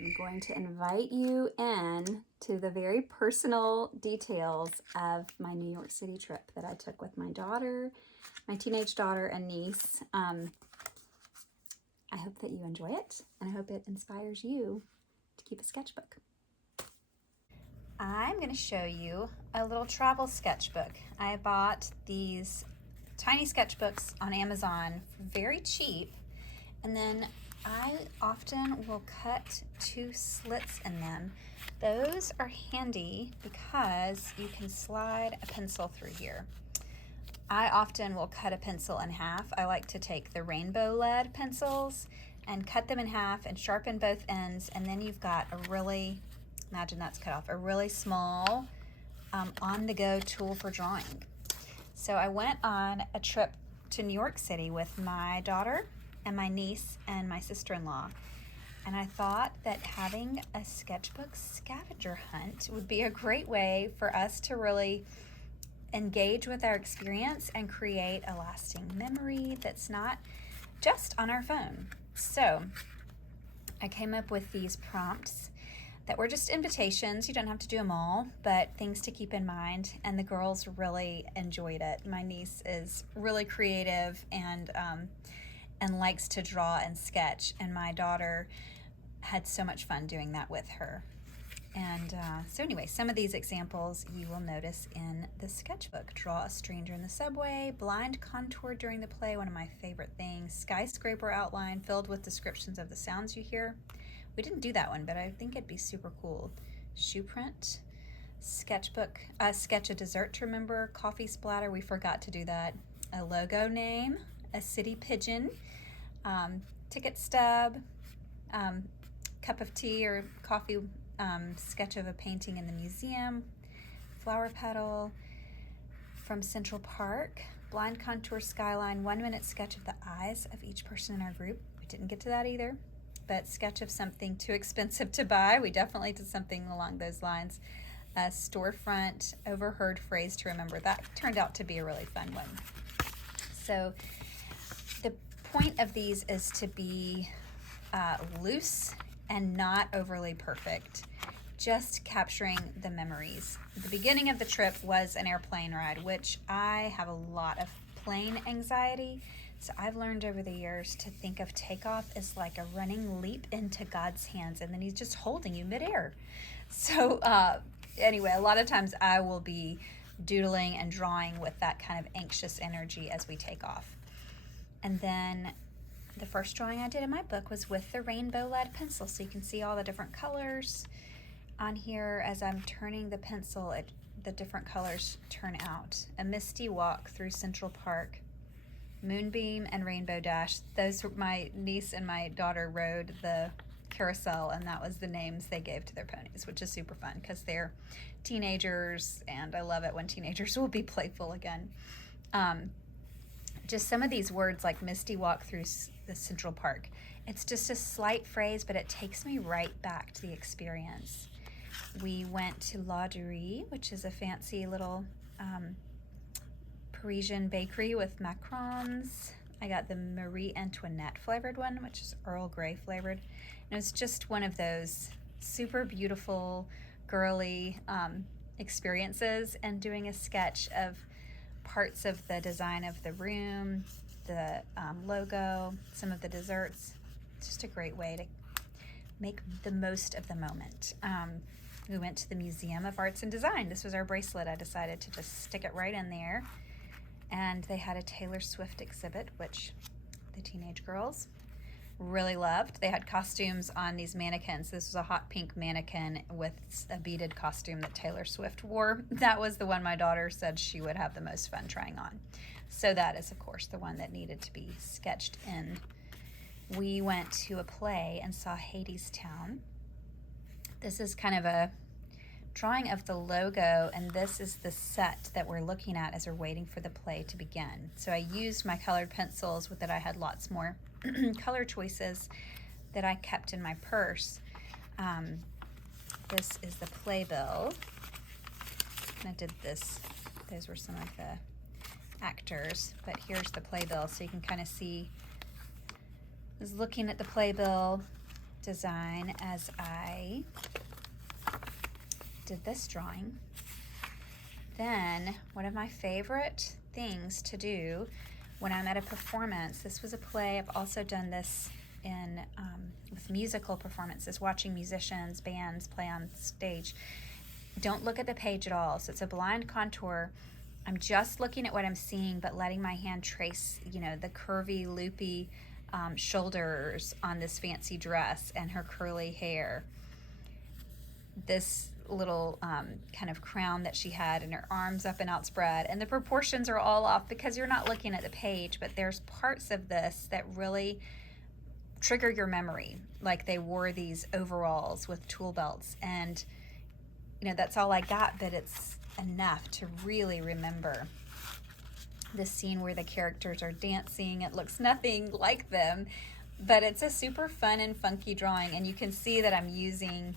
I'm going to invite you in to the very personal details of my New York City trip that I took with my daughter, my teenage daughter and niece. I hope that you enjoy it, and I hope it inspires you to keep a sketchbook. I'm going to show you a little travel sketchbook. I bought these tiny sketchbooks on Amazon very cheap, and then I often will cut 2 slits in them. Those are handy because you can slide a pencil through here. I often will cut a pencil in half. I like to take the rainbow lead pencils and cut them in half and sharpen both ends, and then you've got a really, imagine that's cut off, a really small on-the-go tool for drawing. So I went on a trip to New York City with my daughter and my niece and my sister-in-law, and I thought that having a sketchbook scavenger hunt would be a great way for us to really engage with our experience and create a lasting memory that's not just on our phone. So I came up with these prompts that were just invitations. You don't have to do them all, but things to keep in mind, and the girls really enjoyed it. My niece is really creative and likes to draw and sketch, and my daughter had so much fun doing that with her. And so anyway, some of these examples you will notice in the sketchbook. Draw a stranger in the subway, blind contour during the play, one of my favorite things, skyscraper outline filled with descriptions of the sounds you hear. We didn't do that one, but I think it'd be super cool. Shoe print, sketchbook, sketch a dessert to remember, coffee splatter, we forgot to do that, a logo name, a city pigeon, ticket stub, cup of tea or coffee, sketch of a painting in the museum, flower petal from Central Park, blind contour skyline, 1-minute sketch of the eyes of each person in our group. We didn't get to that either, but sketch of something too expensive to buy. We definitely did something along those lines. A storefront overheard phrase to remember. That turned out to be a really fun one. So the point of these is to be loose and not overly perfect, just capturing the memories. The beginning of the trip was an airplane ride, which I have a lot of plane anxiety, so I've learned over the years to think of takeoff as like a running leap into God's hands, and then he's just holding you midair. So anyway, a lot of times I will be doodling and drawing with that kind of anxious energy as we take off. And then the first drawing I did in my book was with the rainbow lead pencil, so you can see all the different colors on here. As I'm turning the pencil, the different colors turn out. A misty walk through Central Park, moonbeam and rainbow dash. Those were my niece and my daughter rode the carousel, and that was the names they gave to their ponies, which is super fun because they're teenagers, and I love it when teenagers will be playful again. Just some of these words like misty walk through the Central Park. It's just a slight phrase, but it takes me right back to the experience. We went to La Doury, which is a fancy little Parisian bakery with macrons. I got the Marie Antoinette flavored one, which is Earl Grey flavored. And it was just one of those super beautiful, girly experiences, and doing a sketch of parts of the design of the room, the logo, some of the desserts. It's just a great way to make the most of the moment. We went to the Museum of Arts and Design. This was our bracelet. I decided to just stick it right in there. And they had a Taylor Swift exhibit, which the teenage girls really loved. They had costumes on these mannequins. This was a hot pink mannequin with a beaded costume that Taylor Swift wore. That was the one my daughter said she would have the most fun trying on. So that is, of course, the one that needed to be sketched in. We went to a play and saw Hadestown. This is kind of a drawing of the logo, and this is the set that we're looking at as we're waiting for the play to begin. So I used my colored pencils with it. I had lots more color choices that I kept in my purse. This is the playbill. And I did this. Those were some of the actors, but here's the playbill, so you can kind of see. I was looking at the playbill, design as I did this drawing. Then one of my favorite things to do when I'm at a performance, this was a play, I've also done this in with musical performances, watching musicians, bands play on stage. Don't look at the page at all. So it's a blind contour. I'm just looking at what I'm seeing, but letting my hand trace, you know, the curvy, loopy shoulders on this fancy dress and her curly hair. This little kind of crown that she had, and her arms up and outspread, and the proportions are all off because you're not looking at the page, but there's parts of this that really trigger your memory, like they wore these overalls with tool belts, and you know, that's all I got, but it's enough to really remember this scene where the characters are dancing. It looks nothing like them, but it's a super fun and funky drawing, and you can see that I'm using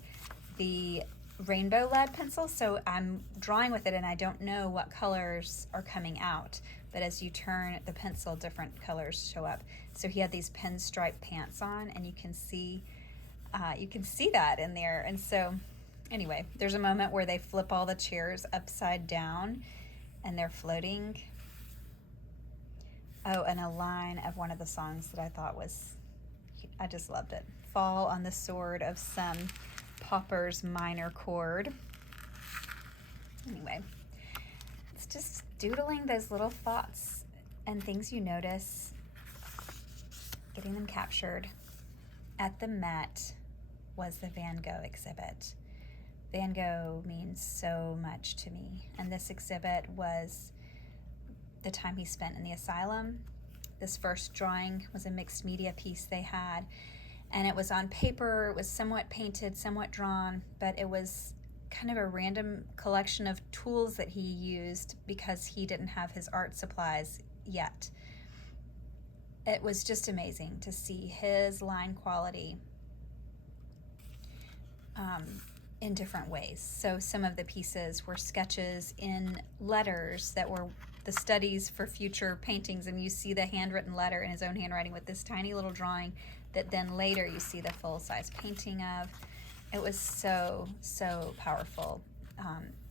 the rainbow lead pencil, so I'm drawing with it and I don't know what colors are coming out, but as you turn the pencil, different colors show up. So he had these pinstripe pants on, and you can see that in there. And so anyway, there's a moment where they flip all the chairs upside down and they're floating. Oh, and a line of one of the songs that I thought was, I just loved it. Fall on the sword of some pauper's minor chord. Anyway, it's just doodling those little thoughts and things you notice, getting them captured. At the Met was the Van Gogh exhibit. Van Gogh means so much to me, and this exhibit was the time he spent in the asylum. This first drawing was a mixed media piece they had, and it was on paper. It was somewhat painted, somewhat drawn, but it was kind of a random collection of tools that he used because he didn't have his art supplies yet. It was just amazing to see his line quality in different ways. So some of the pieces were sketches in letters that were the studies for future paintings, and you see the handwritten letter in his own handwriting with this tiny little drawing that then later you see the full-size painting of. It was so, so powerful.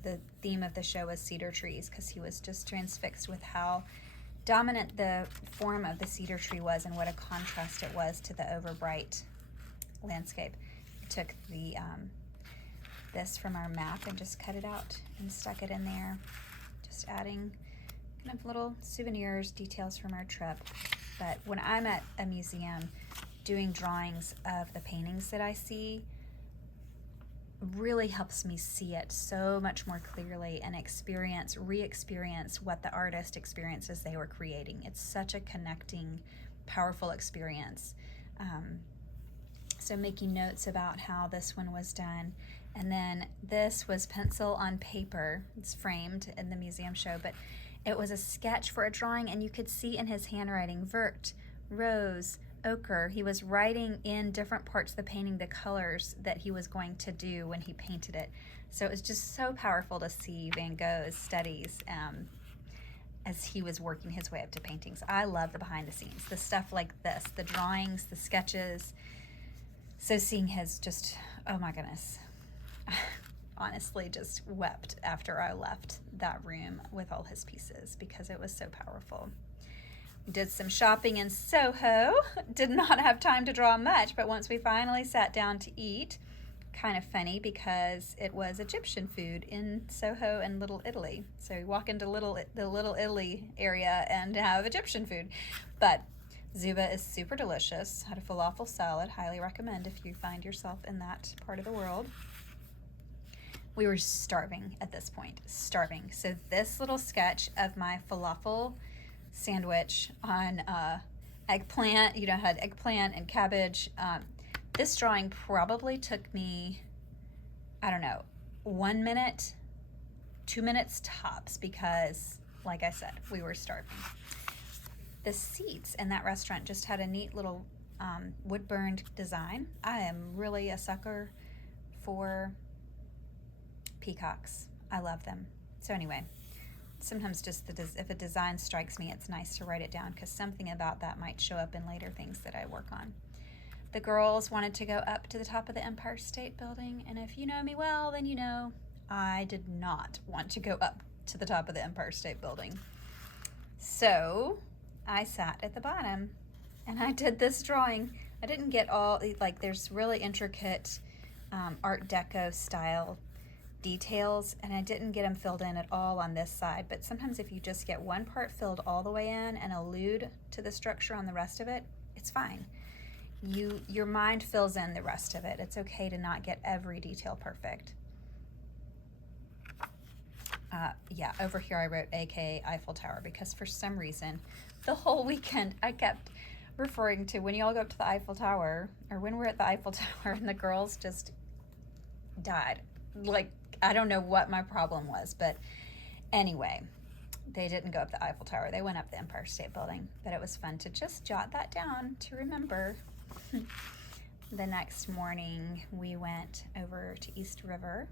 The theme of the show was cedar trees because he was just transfixed with how dominant the form of the cedar tree was and what a contrast it was to the overbright landscape. I took the this from our map and just cut it out and stuck it in there, just adding kind of little souvenirs, details from our trip. But when I'm at a museum doing drawings of the paintings that I see, really helps me see it so much more clearly and re-experience what the artist experienced as they were creating. It's such a connecting, powerful experience. So making notes about how this one was done. And then this was pencil on paper. It's framed in the museum show, but it was a sketch for a drawing, and you could see in his handwriting, vert, rose, ochre. He was writing in different parts of the painting the colors that he was going to do when he painted it. So it was just so powerful to see Van Gogh's studies as he was working his way up to paintings. I love the behind the scenes, the stuff like this, the drawings, the sketches. So seeing his just, oh my goodness. Honestly just wept after I left that room with all his pieces because it was so powerful. Did some shopping in Soho. Did not have time to draw much, but once we finally sat down to eat, kind of funny because it was Egyptian food in Soho and Little Italy. So you walk into the Little Italy area and have Egyptian food. But Zuba is super delicious. Had a falafel salad. Highly recommend if you find yourself in that part of the world. We were starving at this point, starving. So this little sketch of my falafel sandwich on eggplant, had eggplant and cabbage. This drawing probably took me, I don't know, 1 minute, 2 minutes tops because, like I said, we were starving. The seats in that restaurant just had a neat little wood-burned design. I am really a sucker for peacocks. I love them. So anyway, sometimes just if a design strikes me, it's nice to write it down because something about that might show up in later things that I work on. the girls wanted to go up to the top of the Empire State Building, and if you know me well, then you know I did not want to go up to the top of the Empire State Building. So I sat at the bottom and I did this drawing. I didn't get all, like, there's really intricate Art Deco style details, and I didn't get them filled in at all on this side, but sometimes if you just get one part filled all the way in and allude to the structure on the rest of it, it's fine. Your mind fills in the rest of it. It's okay to not get every detail perfect. Yeah, over here I wrote AKA Eiffel Tower because for some reason the whole weekend I kept referring to when y'all go up to the Eiffel Tower, or when we're at the Eiffel Tower, and the girls just died. Like, I don't know what my problem was, but anyway, they didn't go up the Eiffel Tower. They went up the Empire State Building, but it was fun to just jot that down to remember. The next morning, we went over to East River,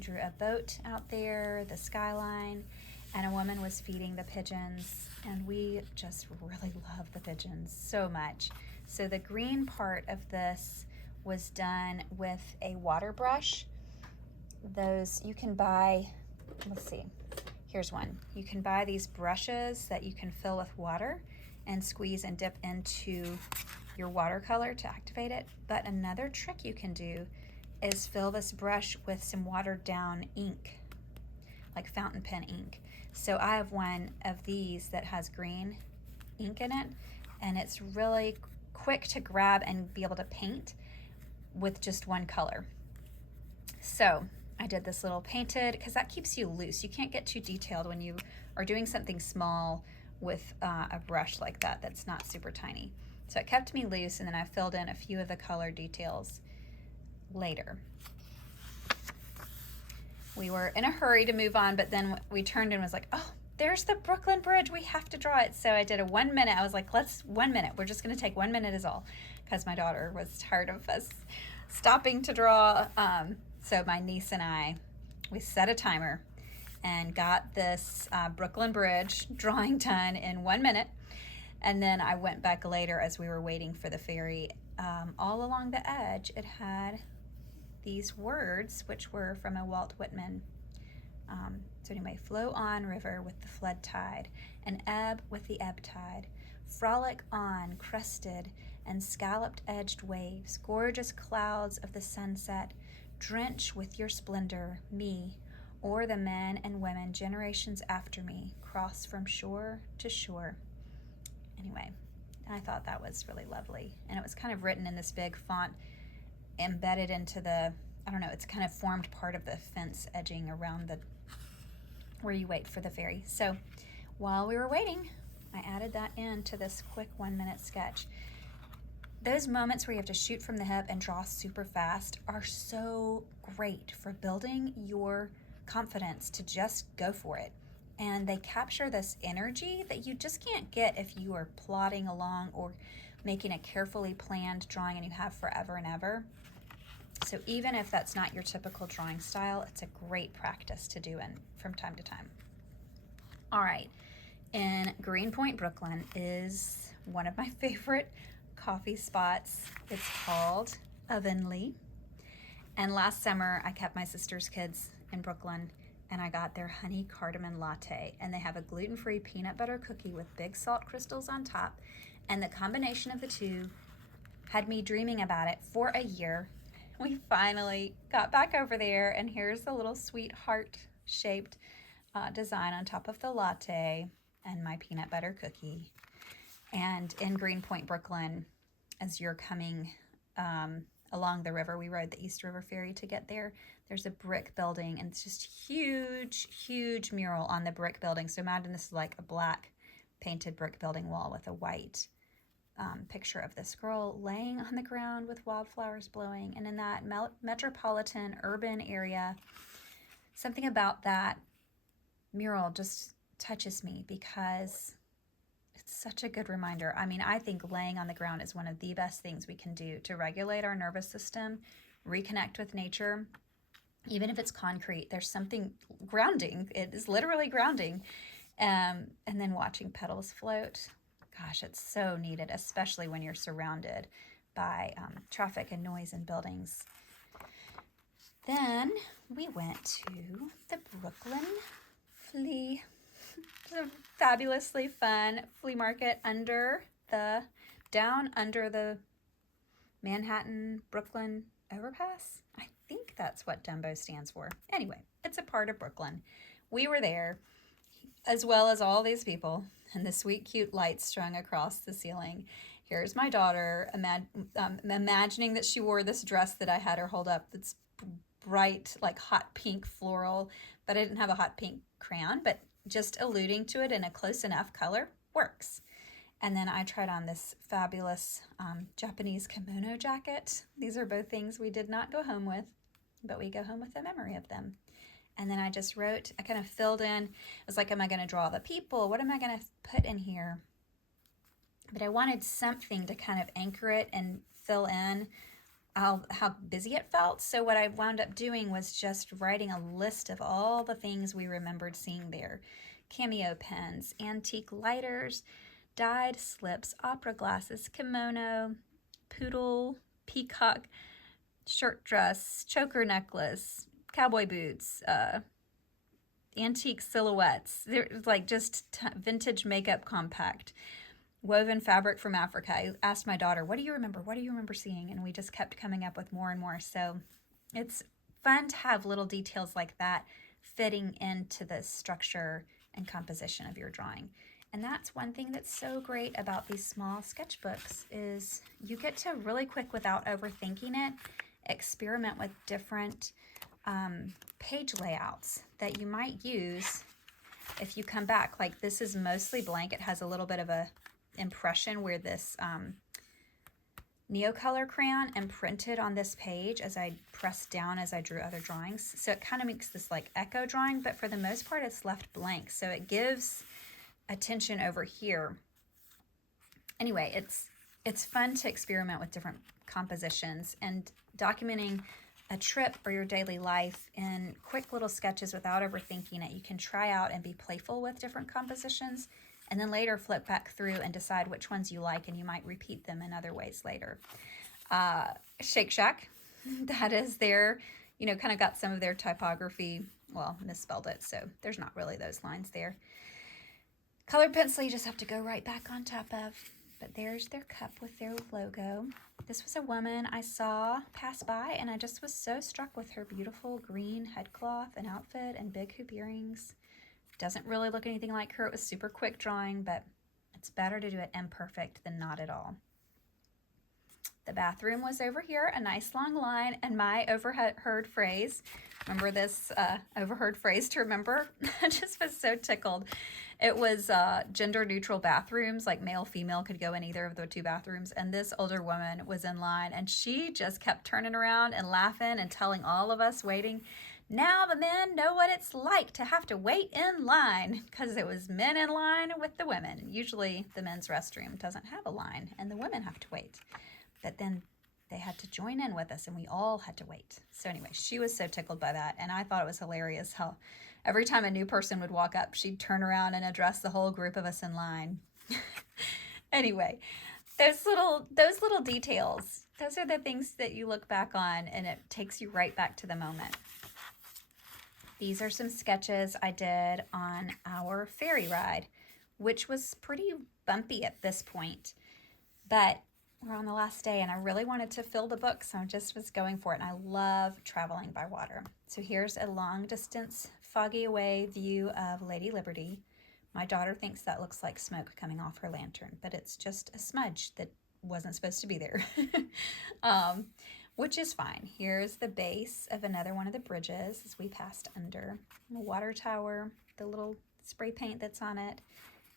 drew a boat out there, the skyline, and a woman was feeding the pigeons, and we just really love the pigeons so much. So the green part of this was done with a water brush. Those you can buy, let's see, here's one. You can buy these brushes that you can fill with water and squeeze and dip into your watercolor to activate it. But another trick you can do is fill this brush with some watered down ink, like fountain pen ink. So I have one of these that has green ink in it, and it's really quick to grab and be able to paint with just one color. So I did this little painted, because that keeps you loose. You can't get too detailed when you are doing something small with a brush like that that's not super tiny. So it kept me loose, and then I filled in a few of the color details later. We were in a hurry to move on, but then we turned and was like, oh, there's the Brooklyn Bridge. We have to draw it. So I did a 1 minute. I was like, 1 minute. We're just going to take 1 minute is all, because my daughter was tired of us stopping to draw. So my niece and I, we set a timer and got this Brooklyn Bridge drawing done in 1 minute. And then I went back later as we were waiting for the ferry. All along the edge, it had these words, which were from a Walt Whitman. So anyway, flow on, river, with the flood tide, and ebb with the ebb tide. Frolic on, crested and scalloped-edged waves, gorgeous clouds of the sunset, drench with your splendor me, or the men and women generations after me cross from shore to shore. Anyway, I thought that was really lovely. And it was kind of written in this big font, embedded into the, I don't know, it's kind of formed part of the fence edging around the, where you wait for the ferry. So while we were waiting, I added that into this quick 1 minute sketch. Those moments where you have to shoot from the hip and draw super fast are so great for building your confidence to just go for it. And they capture this energy that you just can't get if you are plodding along or making a carefully planned drawing and you have forever and ever. So even if that's not your typical drawing style, it's a great practice to do from time to time. All right, in Greenpoint, Brooklyn is one of my favorite coffee spots. It's called Ovenly. And last summer, I kept my sister's kids in Brooklyn, and I got their honey cardamom latte. And they have a gluten-free peanut butter cookie with big salt crystals on top. And the combination of the two had me dreaming about it for a year. We finally got back over there, and here's the little sweet heart-shaped design on top of the latte and my peanut butter cookie. And in Greenpoint, Brooklyn, as you're coming along the river, we rode the East River Ferry to get there. There's a brick building, and it's just huge, huge mural on the brick building. So imagine this is like a black painted brick building wall with a white picture of this girl laying on the ground with wildflowers blowing. And in that metropolitan urban area, something about that mural just touches me because it's such a good reminder. I mean, I think laying on the ground is one of the best things we can do to regulate our nervous system, reconnect with nature. Even if it's concrete, there's something grounding. It is literally grounding. And then watching petals float. Gosh, it's so needed, especially when you're surrounded by traffic and noise and buildings. Then we went to the Brooklyn Flea. A fabulously fun flea market down under the Manhattan Brooklyn overpass. I think that's what Dumbo stands for. Anyway, it's a part of Brooklyn. We were there, as well as all these people, and the sweet, cute lights strung across the ceiling. Here's my daughter imagining that she wore this dress that I had her hold up. That's bright, like hot pink floral, but I didn't have a hot pink crayon, but just alluding to it in a close enough color works. And then I tried on this fabulous Japanese kimono jacket. These are both things we did not go home with, but we go home with the memory of them. And then I just wrote, I kind of filled in, it was like, am I going to draw the people? What am I going to put in here? But I wanted something to kind of anchor it and fill in how busy it felt. So what I wound up doing was just writing a list of all the things we remembered seeing there. Cameo pens, antique lighters, dyed slips, opera glasses, kimono, poodle, peacock, shirt dress, choker necklace, cowboy boots, antique silhouettes. They're like just vintage makeup compact. Woven fabric from Africa. I asked my daughter, what do you remember? What do you remember seeing? And we just kept coming up with more and more. So it's fun to have little details like that fitting into the structure and composition of your drawing. And that's one thing that's so great about these small sketchbooks is you get to really quick, without overthinking it, experiment with different page layouts that you might use if you come back. Like this is mostly blank. It has a little bit of a impression where this Neocolor crayon imprinted on this page as I pressed down as I drew other drawings. So it kind of makes this like echo drawing, but for the most part it's left blank. So it gives attention over here. Anyway, it's fun to experiment with different compositions and documenting a trip or your daily life in quick little sketches without overthinking it. You can try out and be playful with different compositions, and then later flip back through and decide which ones you like, and you might repeat them in other ways later. Shake Shack, that is their, kind of got some of their typography, well, misspelled it, so there's not really those lines there. Colored pencil you just have to go right back on top of, but there's their cup with their logo. This was a woman I saw pass by, and I just was so struck with her beautiful green headcloth and outfit and big hoop earrings. Doesn't really look anything like her. It was super quick drawing, but it's better to do it imperfect than not at all. The bathroom was over here, a nice long line, and my overheard phrase, remember this overheard phrase to remember? I just was so tickled. It was gender neutral bathrooms, like male, female could go in either of the two bathrooms, and this older woman was in line, and she just kept turning around and laughing and telling all of us waiting, now the men know what it's like to have to wait in line, because it was men in line with the women. Usually the men's restroom doesn't have a line, and the women have to wait. But then they had to join in with us, and we all had to wait. So anyway, she was so tickled by that, and I thought it was hilarious how every time a new person would walk up, she'd turn around and address the whole group of us in line. Anyway, those little details, those are the things that you look back on, and it takes you right back to the moment. These are some sketches I did on our ferry ride, which was pretty bumpy at this point, but we're on the last day and I really wanted to fill the book, so I just was going for it, and I love traveling by water. So here's a long distance, foggy away view of Lady Liberty. My daughter thinks that looks like smoke coming off her lantern, but it's just a smudge that wasn't supposed to be there, which is fine. Here's the base of another one of the bridges as we passed under. The water tower, the little spray paint that's on it.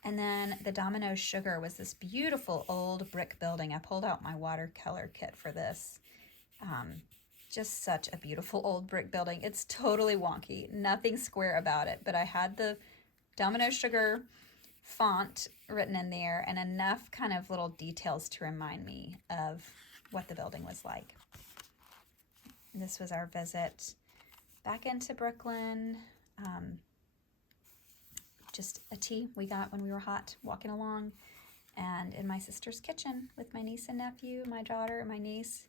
And then the Domino Sugar was this beautiful old brick building. I pulled out my watercolor kit for this. Just such a beautiful old brick building. It's totally wonky, nothing square about it, but I had the Domino Sugar font written in there and enough kind of little details to remind me of what the building was like. This was our visit back into Brooklyn. Just a tea we got when we were hot walking along. and in my sister's kitchen with my niece and nephew. My daughter and my niece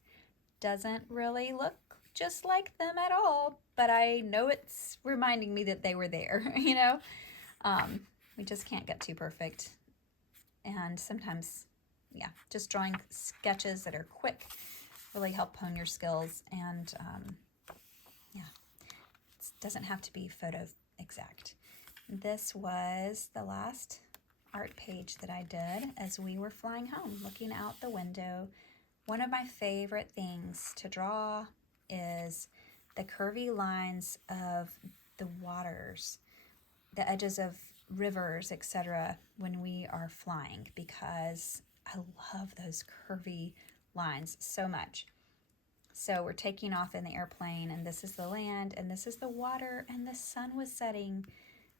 doesn't really look just like them at all, but I know it's reminding me that they were there, you know? We just can't get too perfect. And sometimes, yeah, just drawing sketches that are quick really help hone your skills. And yeah, it doesn't have to be photo exact. This was the last art page that I did as we were flying home, looking out the window. One of my favorite things to draw is the curvy lines of the waters, the edges of rivers, etc., when we are flying, because I love those curvy lines so much. So we're taking off in the airplane, and this is the land, and this is the water, and the sun was setting.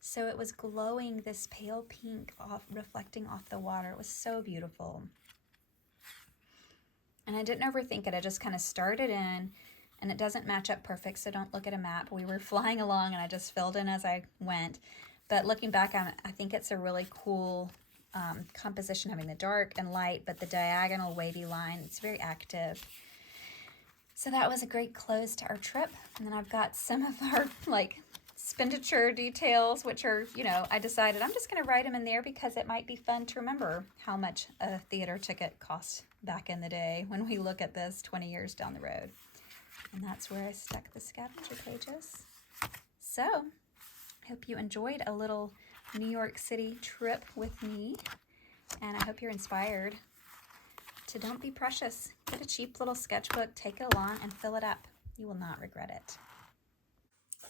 So it was glowing this pale pink, reflecting off the water. It was so beautiful. And I didn't overthink it. I just kind of started in, and it doesn't match up perfect, so don't look at a map. We were flying along, and I just filled in as I went. But looking back on it, I think it's a really cool composition, having the dark and light, but the diagonal wavy line, it's very active. So that was a great close to our trip. And then I've got some of our expenditure details, which are, I decided I'm just going to write them in there because it might be fun to remember how much a theater ticket cost back in the day when we look at this 20 years down the road. And that's where I stuck the scavenger pages. So I hope you enjoyed a little New York City trip with me, and I hope you're inspired to don't be precious. Get a cheap little sketchbook, take it along, and fill it up. You will not regret it.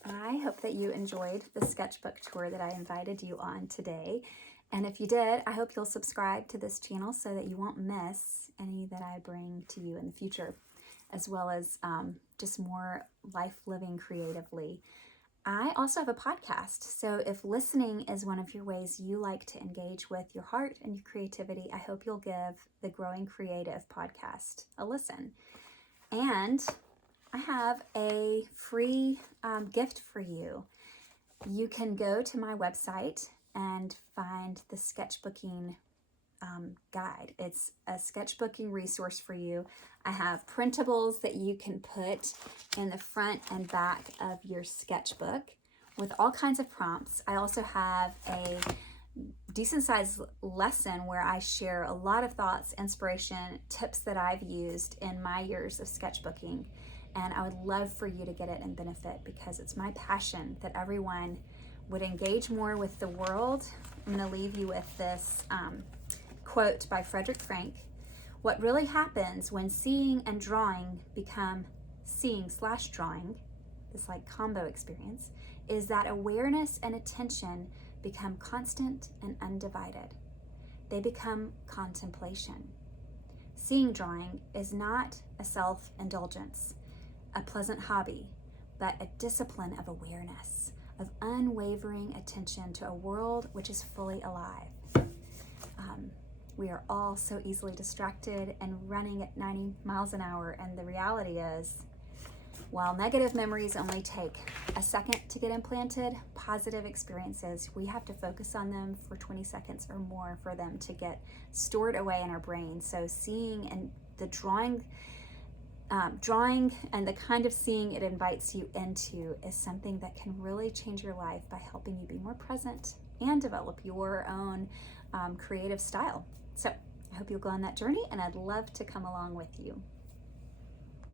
I hope that you enjoyed the sketchbook tour that I invited you on today. And if you did, I hope you'll subscribe to this channel so that you won't miss any that I bring to you in the future, as well as just more life living creatively. I also have a podcast, so if listening is one of your ways you like to engage with your heart and your creativity, I hope you'll give the Growing Creative podcast a listen. And I have a free gift for you. You can go to my website and find the sketchbooking guide. It's a sketchbooking resource for you. I have printables that you can put in the front and back of your sketchbook with all kinds of prompts. I also have a decent sized lesson where I share a lot of thoughts, inspiration, tips that I've used in my years of sketchbooking. And I would love for you to get it and benefit, because it's my passion that everyone would engage more with the world. I'm going to leave you with this quote by Frederick Frank. What really happens when seeing and drawing become seeing/drawing, this combo experience, is that awareness and attention become constant and undivided. They become contemplation. Seeing drawing is not a self-indulgence, a pleasant hobby, but a discipline of awareness, of unwavering attention to a world which is fully alive. We are all so easily distracted and running at 90 miles an hour, and the reality is, while negative memories only take a second to get implanted, positive experiences, we have to focus on them for 20 seconds or more for them to get stored away in our brain. So seeing and the drawing and the kind of seeing it invites you into is something that can really change your life by helping you be more present and develop your own creative style. So I hope you'll go on that journey, and I'd love to come along with you.